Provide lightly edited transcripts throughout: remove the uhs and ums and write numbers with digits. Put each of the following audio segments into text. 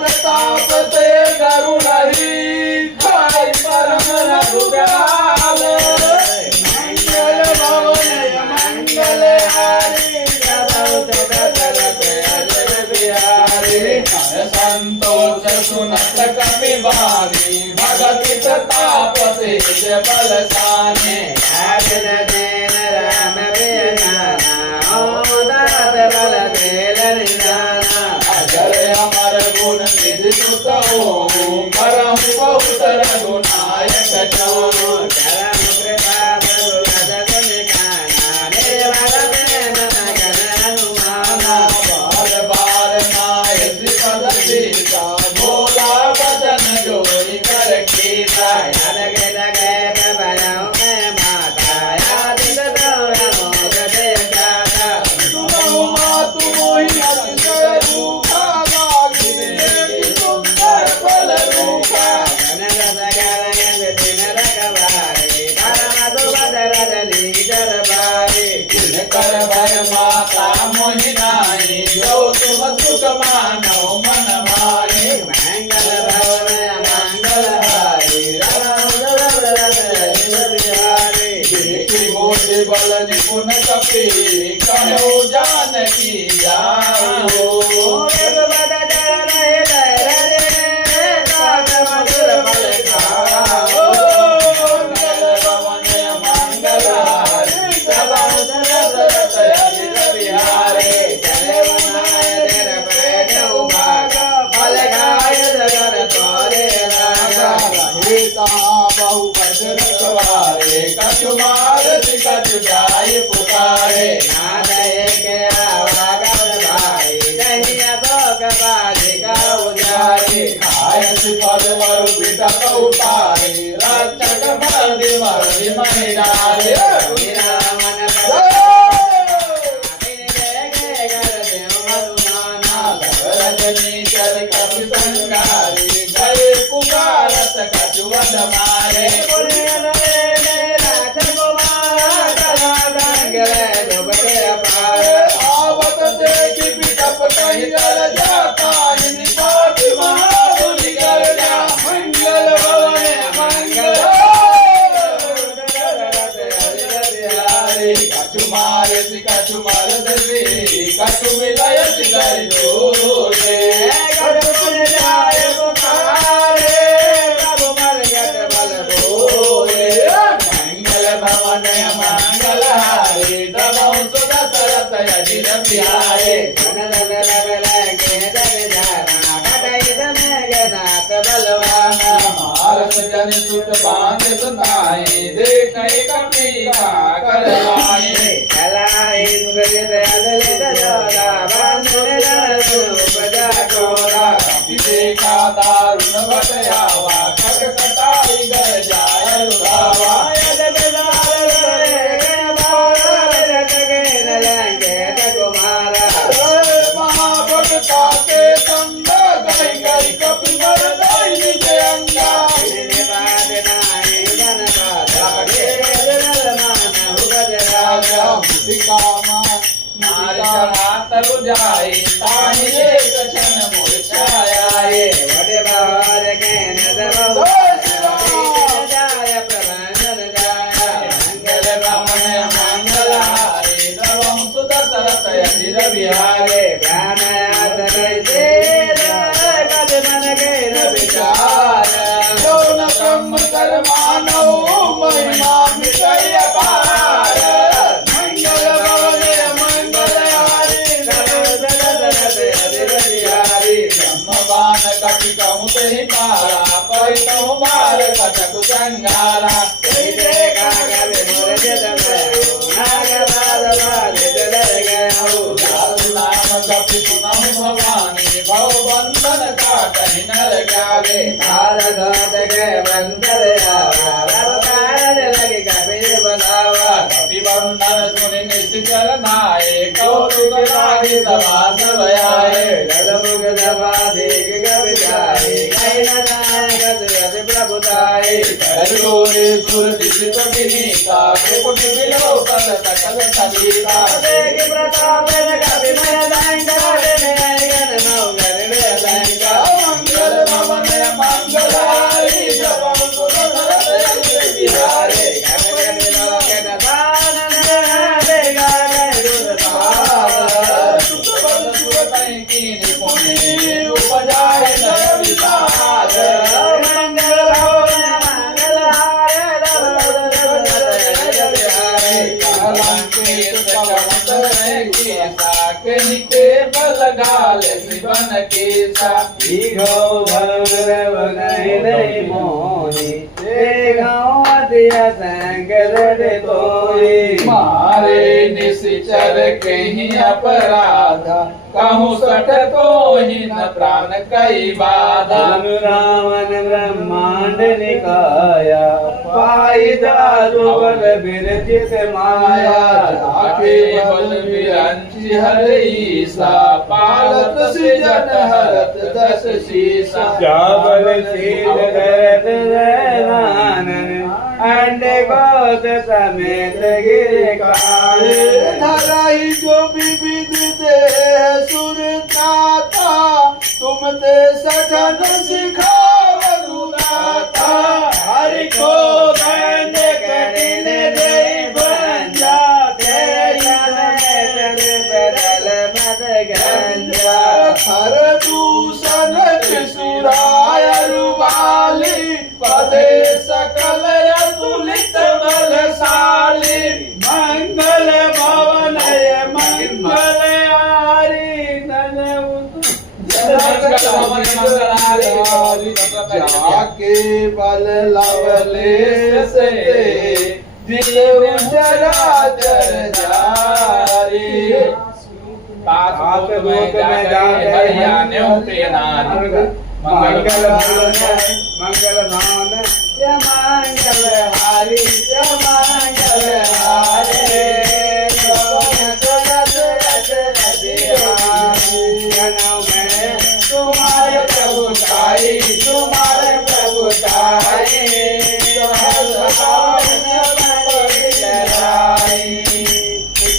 प्रताप ते करुण हरी परम रघुराल मंगल भवन मंगल हारी संतोष सुनत कपि बारी भगति प्रताप तेज बलशाने राम बल अजर अमर गुण निधि सुत परम बहुत रघुनायक बार बार नाय पद सीता भोला बदन जोई कर कीता कर भर माता मोहिनाई जो तुम सुख मानो मन माए मंगल भवन मंगल हारी देखी मोटे बल निपुण कपि कहो जानकी जाओ बहु बचन सवारे कछु मारस कछु जाय पुकारे नादय के आवागत भाई कहिया तो कपालिका उजारे आयस पद वरु पिटक उतारे रक्षक मर्दि मर्दि महिरारे मन रजनी चर कपि संगारी गए पुकारत कछु वद मारे आवत देखि पिटप कहि कर जाता निपात महाबुलि कर जा मंगल भवन मंगल कछु मारे कछु मरद कछु विलय सिगरि दूरे भवन मंगल हारे दबौ सुधा सरत अजिर बिहारे भारत जन सुत बांध सुनाए देख कपि का करवाए कपि देखा दारुण बटयावा खट कटाई गर जाय रुधावा महाभगता के संग गई गई कपि मर गई निज अंगा तरु जाए ताहि एक क्षण मूर्छाए वडे बार के जाय प्रबंधन जाय मंगल भवन मंगल हारे नवम सुध सरत अजिर बिहारे ज्ञान आदरते कद मन के न विचार न ब्रह्म कर मानव महिमा मिटय अपार मंगल भवन मंगल ब्रह्मवान कपि कहूँ ही पारा पर कहूँ मार कटक संगारा नाम कपि सुनहु भवानी भव बंधन काटहि नर ज्ञाने कपि बंधन सुनि निश्चल नाये कौतुक लागे सभा सब आए गदमुख सभा देख कपि जाए प्रभुताए लोरे सुरति कपिनी काव्य कुट बिलो पद सकल सलीला देख प्रताप कवि मय दांगा गण नवगर दांगा मंगल भवन मंगलारी जपम सुरत बिहारे उपजाए नर विचार निके बल गाल जीवन के साथी घो धर्म नहीं मोही गाँव दिया संगल रे तोई मारे निश्चर कहीं अपराध कहूँ सठ तो ही न प्राण कई बाधा रावण ब्रह्मांड निकाया पाई दारू बल विरचित माया जाके बल विरंचि हर ईसा पालत सृजन हरत दस शीसा जाबल शील धरत रैनानन अंड गोद समेत गिर काले धराई जो विविध देह सुरताता तुम ते सठन सिखावनु गाथा हरि को गंड कठिन दे बंजा बदल मद गंजा हर दूषण सुराय रुबाली पदे सकल अतुलित बलशाली मंगल भवन मंगल आरी जाके बल लवले से दिल चराचर जारी सात लोक में जाके हरियाणा पे नारी मंगल भावन या मंगल हारी या मंगल हारे तुम्हारे प्रभुताई तुम्हारे प्रभुताई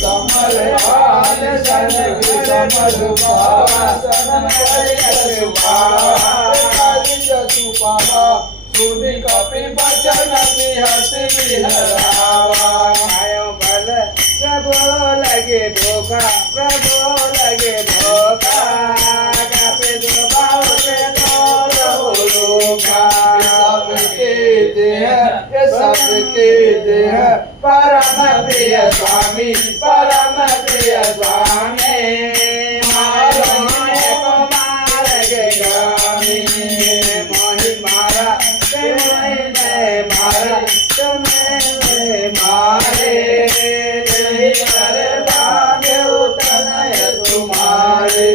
कमल हाल सन विषमल भासन सुपा सुनि कपि बचन बिहस बिहरावा बल प्रभु लगे धोखा प्रभु लगे धोखा कपि दुबाव से सबके देह परम प्रिय स्वामी परम प्रिय स्वामी मारो को मार के गामी मोहि मारा तुम्हें मारा तुम्हें मारे कर भाग्य उतनय तुम्हारे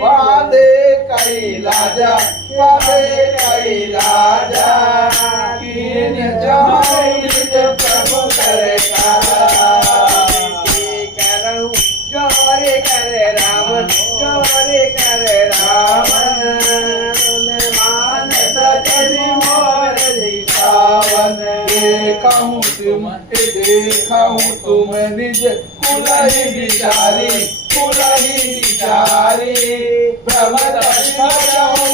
वादे कैलाजा वादे कैलाजा कीन जमाई प्रभु करे करूँ जोरे करे रावण जोरे करे रावण मान सजनी मोर दिखावन देखूं तुम निज कुलहि बिचारी भ्रमत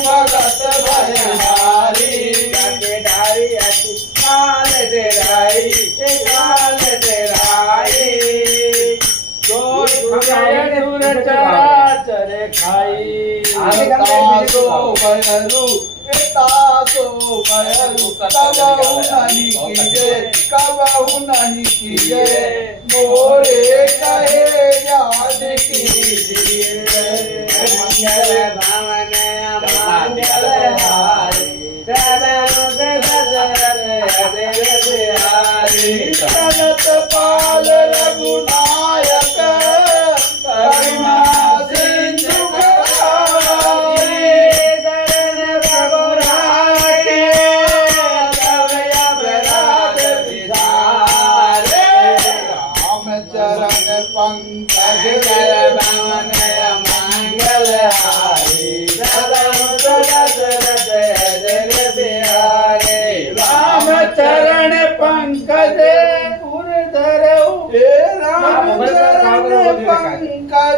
भगत भयहारी डारी अति काल तेराई काल तेराई दूर चराचर खाई तासो बयरु कबहु नहीं कीजे मोरे कहे याद कीजिए मंगल भावन मंगल हारी सनत पाल रघुनायक करुणा सिंधु चरण पंकज भवन मंगल हारी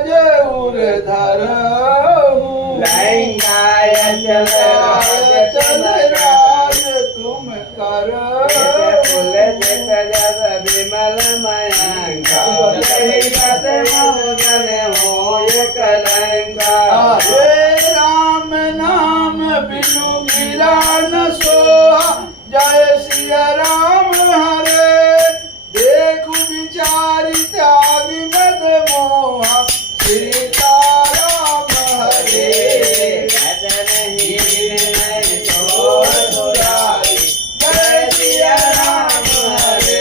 राज उर धरहु लंकाय चल राज तुम कर फूल जित जब विमल मयंका जय बत मोगन होय कलंका हे राम नाम बिनु गिरा न सोहा जय सिया राम हरे देखु विचारि त्यागी मद मोहा सीता राम हरे भजन हीन सोहराई जय सिया राम हरे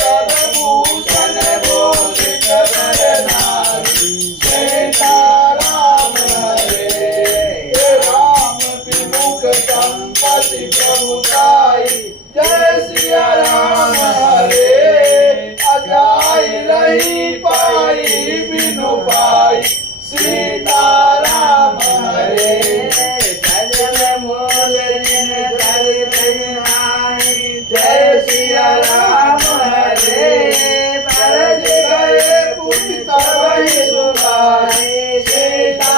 सदभूषण बोधित बर नारी सीता राम हरे हे राम विमुख संपत्ति प्रभुताई जय सिया राम हरे अजाई रही पाई बिनु पाई सीता राम हरे भजन मूल जिन धरि नाहि जय सिया राम हरे परज गए पुत वही सुभाई सीता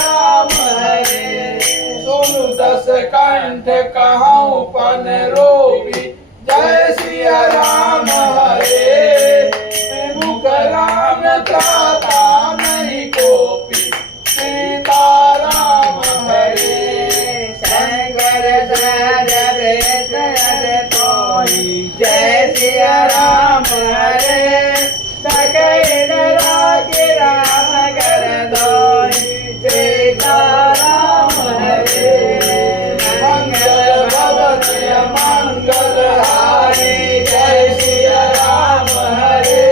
राम हरे सुनु दस कंठ कहूँ पन रोगी जय सिया राम हरे विमुख राम त्राता नहीं कोपी सीता राम हरे शंकर सहज जय तोहि जय सिया राम हरे सकल राखि राम कर दोहि सीता राम हरे मंगल भवन मंगल हारी जय सिया राम हरे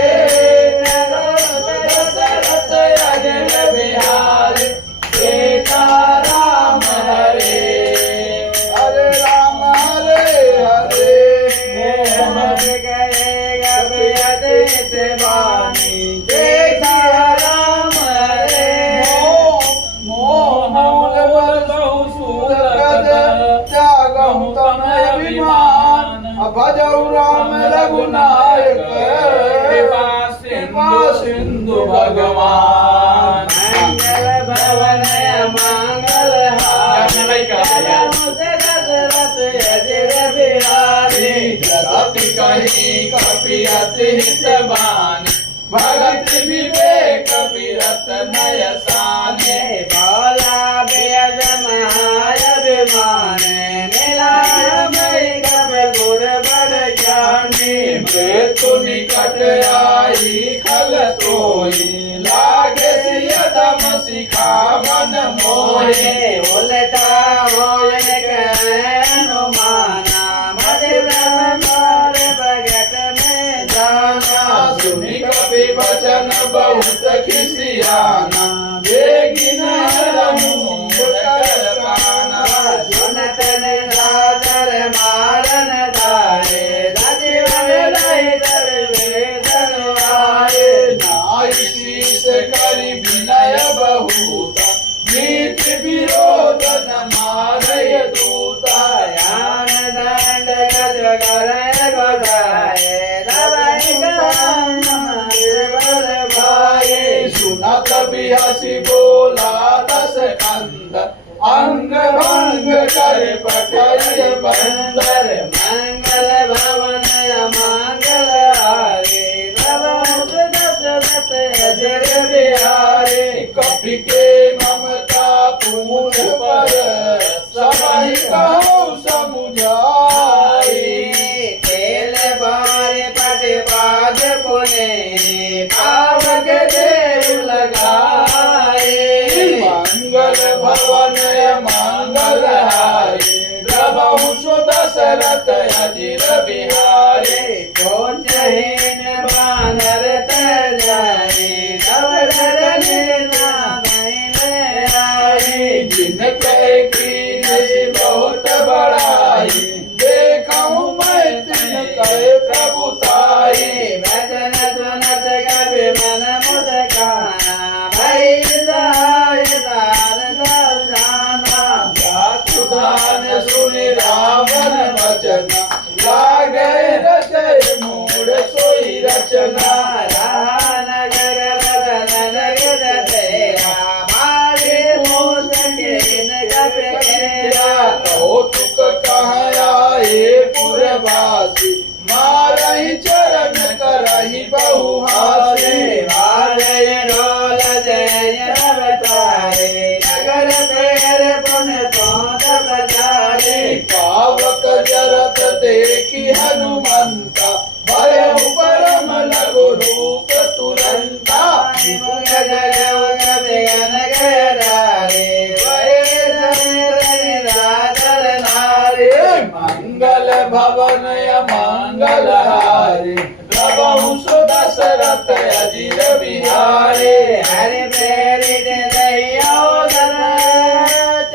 दशरथ अजय बिहारी सीता राम हरे हरे राम हरे हरे समझ गए गभयदित वाणी जय सिया राम हरे मोह बलहु सूरत त्यागहु तनय अभिमान भजहु राम रघुनायक कृपा सिंधु भगवान मंगल भवन मंगल हारी दशरथ अजय बिहारी जगति कही कपि अति हित बानी भगत विवेक विरत नय साने भोला बेद महाभिमान नीलामय कब गुर बड़ ज्ञानी मृत्यु निकट आई खल तोई लागे सियदम सिखावन मोहे उलटा होय अनुमाना मध्य ब्रह्म प्रगट में जाना सुनि कपि वचन बहुत खिसियाना बेगिन हरहु मूढ़ कर प्राणा सुनतन राजर मारन धारे राजीवन लहि वेदन आए नाई शीस करि विनय बहुत नीति विरोध न मारय दूता यान दंड गज करे गोधाए दवाई बल भाई सुनत बिहसी बोला दस कंद अंग भंग कर पकड़ बंदर मंगल भवन मंगल हारे नवमुख दशरथ अजय बिहारी कपि के ममता पूछ पर सबहि कहु समुझाई खेल बार पट बाज पुने पावक देव लगाए मंगल भवन मंगल हारी प्रभु सु दशरथ अजिर बिहारी पहुँचहीन बानर तर जाए नवरन आई जिन कहे की ऋषि बहुत बड़ाई देखूं मैं तिन कहे प्रभुताई भजन सुनत कवि मन मुस्काना भई दान जाना सुधान सुनि रावण वचन लागे रचय मूढ़ सोई रचना नगर बदन मारहि चरण करहि बहुहासे वाजय ढोल जय अवतारे नगर पैर पुन पौध प्रचारे पावक जरत देखी हनुमंता भयउ परम लघु रूप तुरंता मुख जय मुख बेगन गहरारे वैर राधर नारे मंगल भवन मंगल हारे प्रभु सुदशरथ अजिर बिहारे हरि प्रेरित दयादर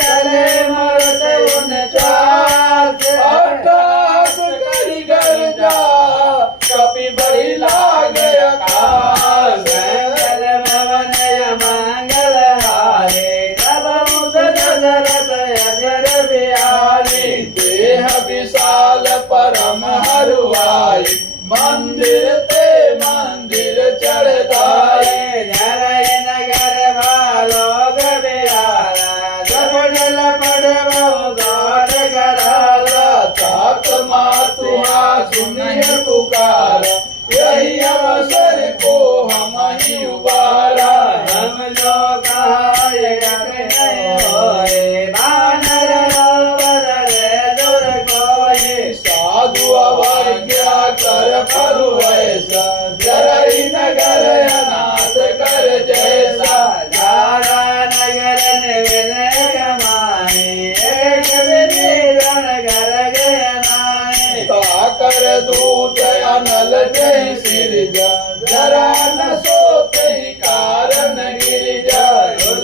चले मरत उन चास अट्ठास करि गर्जा कपि बहि लागे आकाश मंगल भवन मंगल हारे प्रभु दशरथ अजर बिहारी देह विशाल परम हरुआई मंदिर ते मंदिर चढ़ाए जरय नगर भालोग बिहारा जबडल पड़बहु गौर कराला तात मातुआ सुनिए पुकार यही अवसर को हम ही उबारा हम लोग होए बानर बदले दुर कोई साधु अवज्ञा कर फलु ऐसा जरई नगर अनाथ कर जैसा जारा नगर निविन कमाए एक विधि घर गए नाए कर दूत अनल जय सिरजा जरा न सोते ही कारण गिर जाए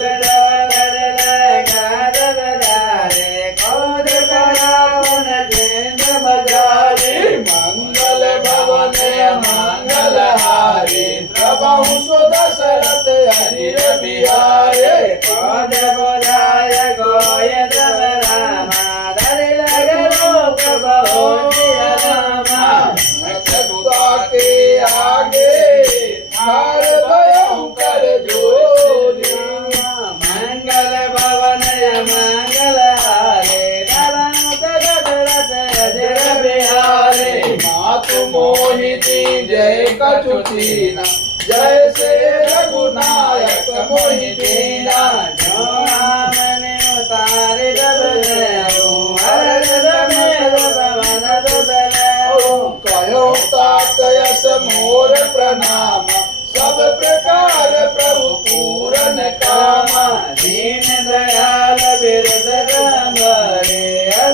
मंगल भवन मंगल हारे प्रभु सुदशरथ अजिर बिहारे चतुरा के आगे हार भयंकर जोरी मंगल भवन मंगल हारे अजर बिहारे मातु मोहिनी जय कचुतीना जय से रघुनायक मोहिनीना जोहामने उतारे जब गयो हर में भवन दुदलो कहो तात यस मोर प्रणाम सब प्रकार प्रभु पूरन कामा दीन दयाल बिरद गंगारे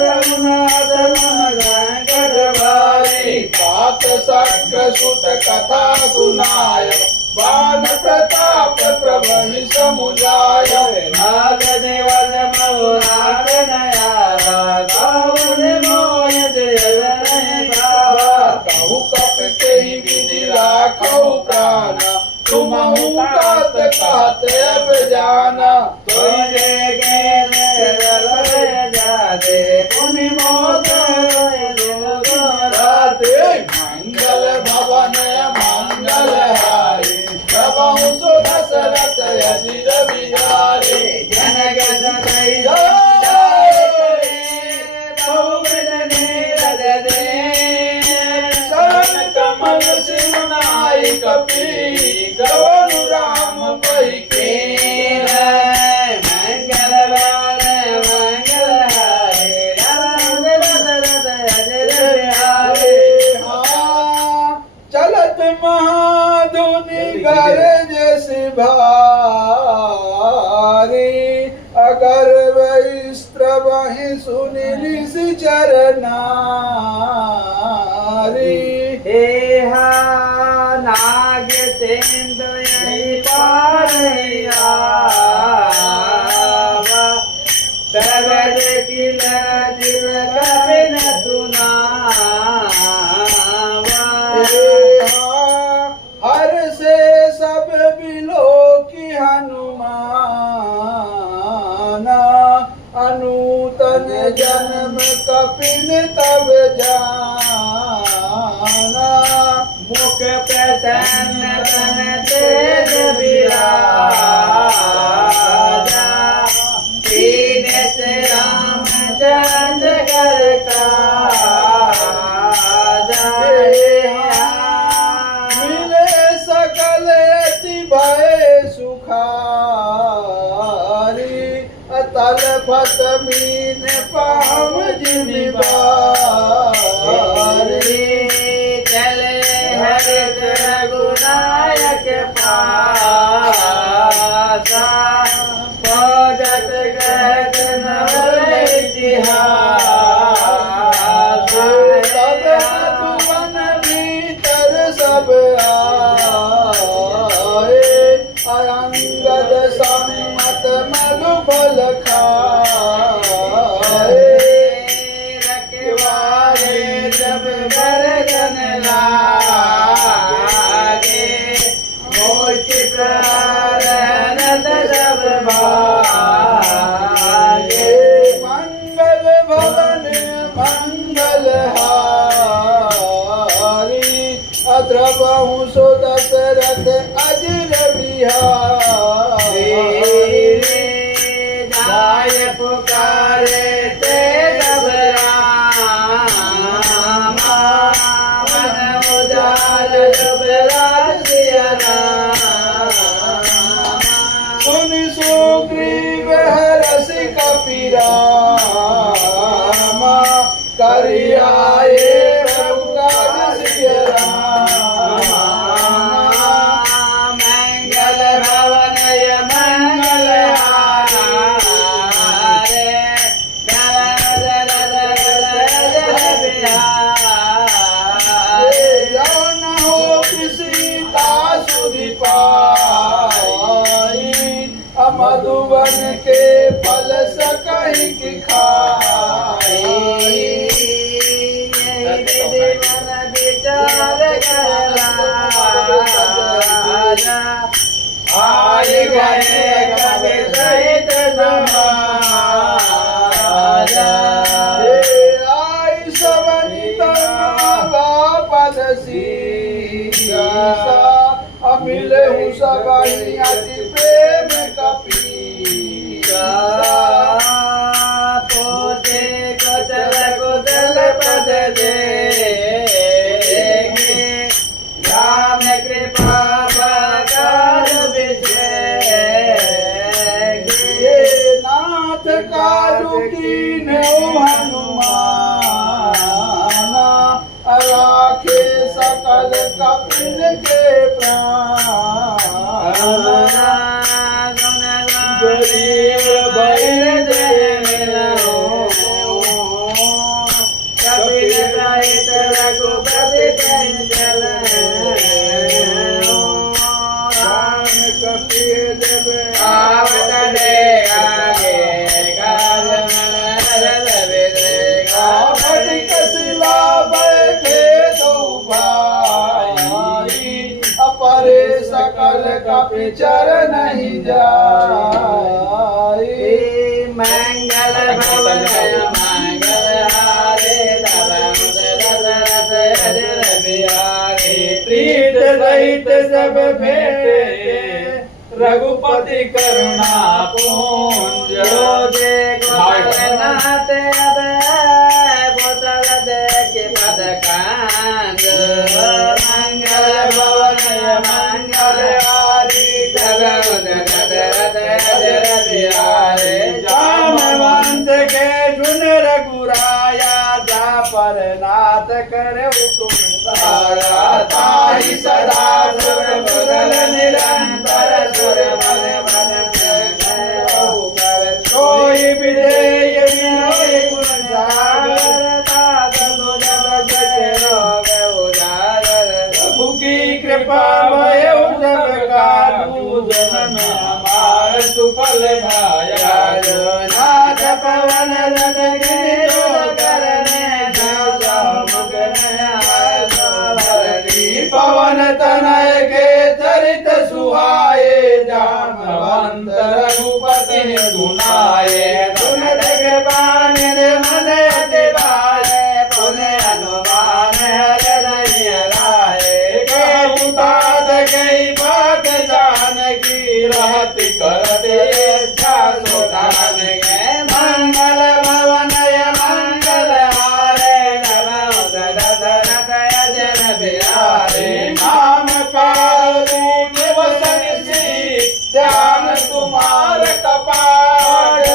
रघुनाथ मन संकट भारे तात सक्र सुत कथा सुनाय बान प्रताप प्रभु समुदाय नाग देवल मौराग नयारा गावन मोय देव नहीं भावा कहु कप के विधि राखो प्राण तुम कात कात अब जाना तुझे के जादे पुनि मोद राधे मंगल भवन मंगल हारे प्रभु सुदशरथ अजिर बिहारे जनक सदै शरण कमल सिमनाई कपि गवन राम पहि केरा मंगल मंगल हारे राम दशरथ अजर बिहारे चलत महाधुनि गरज सिभारी अगर वैस्त्र वही सुनिली सि चरनारी हेहा नाग सेंदु यही पारैया सबद किल दिल कपिन हर से सब बिलो की हनुमाना अनूतन जन्म कपिन तब जाना मुख प्रसन्न तन तेज विराजा दीन से रामचंद्र कर काजा पत मीन पाम जिनि बार चले हरित रघुनायक पासा भगत कहत नवल इतिहास सब भुवन भीतर सब आए अंगद सम्मत मधुफल खाए रखवारे जब बरगन लागे मोटी प्रहार नद सब भागे मंगल भवन मंगल हारी अत्र बहु सो दशरथ अजर बिहारी जाय पुकारे ते घबरामा मन उजाल घबरात सिया रामा सुनि सुग्रीव हरष कपिरामा करि आए रघुकार सिय रामा मंगल भवनय मंगल हारे जो न हो सीता सुधि पाई मधुबन के फल सकहि की खाई विचार आय गए कवि सहित समाजा आई सवनित पद सीसा अमिल हूँ सबहि अति प्रेम कपीसा पोते कदल कुदल पद दे राम कृपा बकार ये नाथ कालू कीन हनुमाना राखे सकल कपिन के प्राण गरीब बैर जय मिलो कपिल सहित रघुपति चंचल राम कपिल आवत दे आगे काल आवत कसिला बैठे दो भाई अपरे सकल कपि चरण नहीं जाई मंगल भवन मंगल हारे दशरथ बिहारी प्रीत रहित सब भेटे रघुपति करुणा पुंज जो देखो नाथ बोतल देख पद कांग मंगल भवन मंगल हारी दशरथ बिहारी जामवंत के सुन रघुराया जा पर नाथ करे हुकुम तारा ताहि सदा सुर मुगल निरंतर सुर बल बन कोई विधेय विनय गुण सागर तादनु जब जय रोग उजागर प्रभु की कृपा भय सब काजू जन्म हमार सुफल भाया नाथ पवन रन गिरि करने पवन तनय के चरित सुहाए जामवंत रघुपति सुनाए सुन जगपान मन अति भाए पुण्य अनुमान हृदय राय के उताद गई बात जान की रहत करते इच्छा सुनान गए मंगल भवनय मंगल हारे नमो दशरथ अजर बिहारी नाम पारू निवसन सी ध्यान तुम्हार कपाट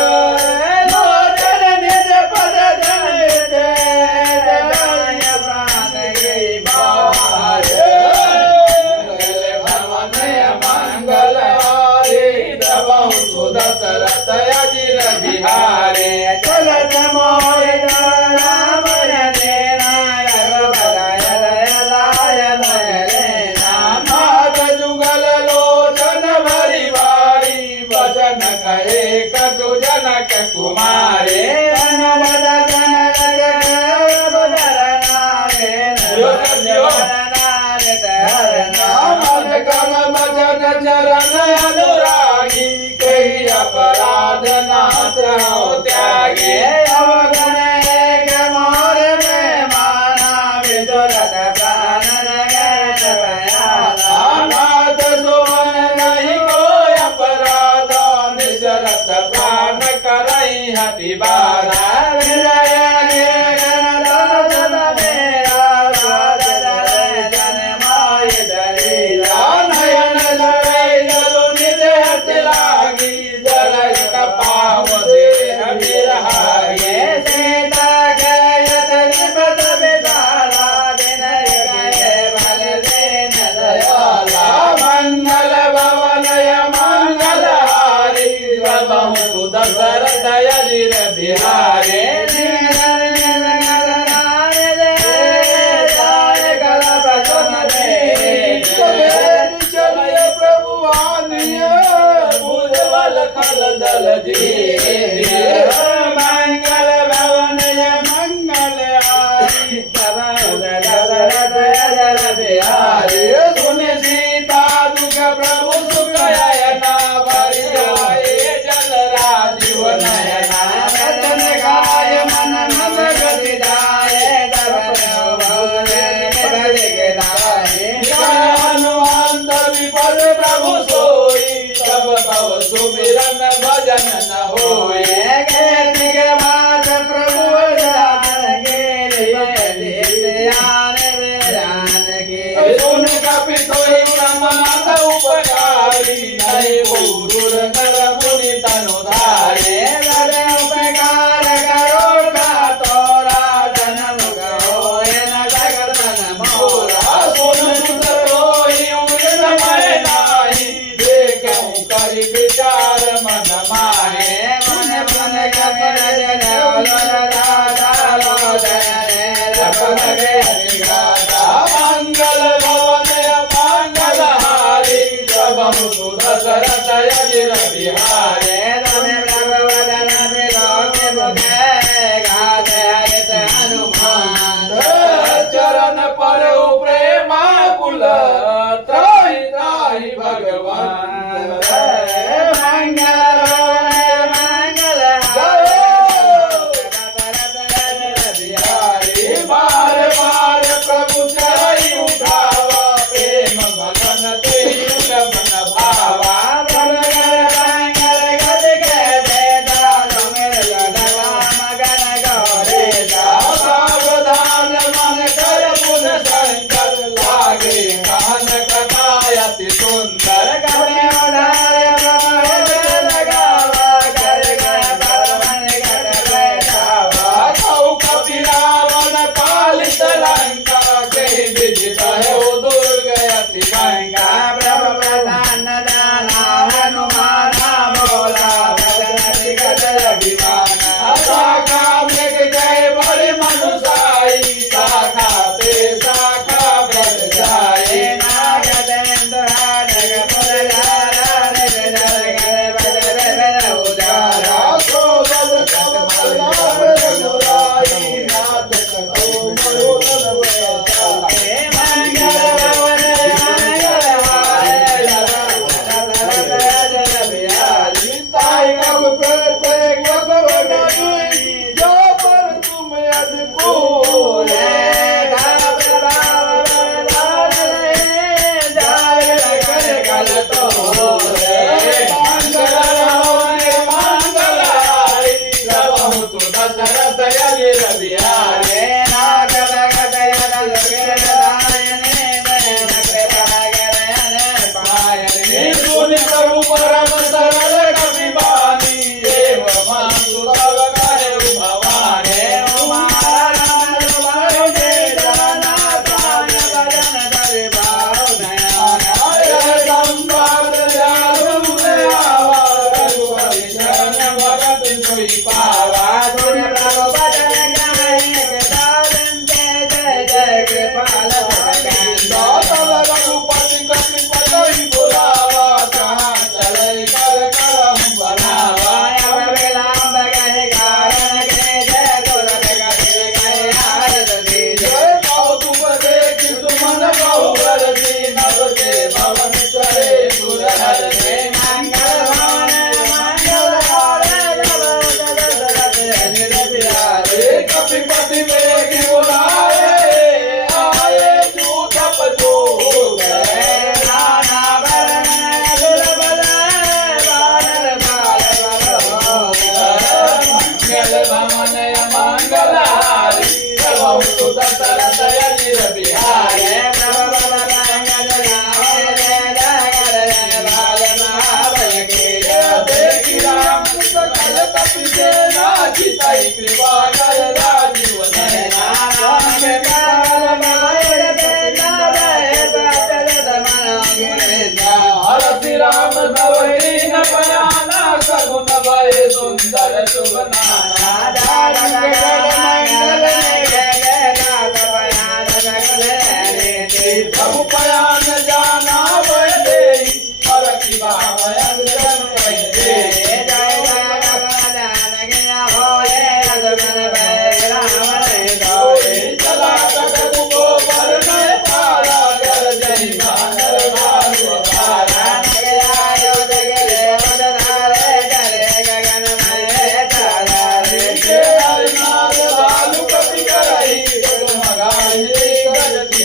चरण अनुरागी कही अपराध नाथ हो त्यागी अवगुण एक मोर में माना विदुरत प्राणन गैत बयाना अनाथ सुमन नहीं कोई अपराध निशरत प्राण करई हति बाधा नयन जरई जलु निदेहत लागी जरत पाव देह बिरहागी मंगल भवनय मंगलहारी प्रभु दशरथ यजिर बिहारी चलिए प्रभु आनिए भुजबल खल दल जी मंगल भवनय मंगलहारी बिहारी सुन सीता दुख प्रभु सुख अयना बरियाए जल राजीव नयना वचन गाय मन मम गति जाए हनुमंत विपद प्रभु सोई तब तब सुमिरन भजन न होई सुन कपि सोई ब्रह्मनाथ उपकारी नहीं गुरु नर मुनि तनु धारे उपकार करो का तोरा जन्म गो न जगत मन मोरा सुन सुत कोई उदित मैं नाही देखूं करि विचार मन माहे मन मन कपिल मंगल भवन मंगलहारी प्रभु दशरथ यजिर बिहारी चरण पर प्रेमा कुल त्राहि त्राहि भगवान बार बार प्रभु चढ़ई उठावा प्रेम भगन तेरी मन भावा मंगल प्रभु पयान जाना वह दे और की बावयन जन कह दे चला कटक को वर्ण पारा गर जय मानर मारू पारा के हरिनाथ लालू कपि करई मगाई गजती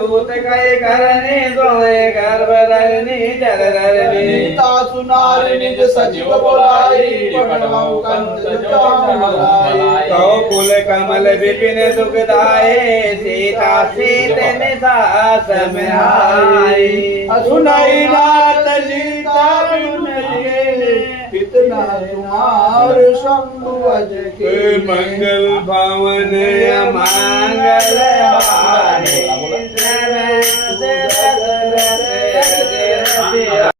दूत कई करनी सोए गर्भ धरनी जल धरनी सुनारी निज सजीव बोलाई पढ़ाऊ कंत जो कौ कुल कमल विपिन सुखदाये सीता सीत निसास में आई सुनाई नाथ सीता बिन लिए कितना तुम्हार शंभु अज के मंगल भवन अमंगल हारे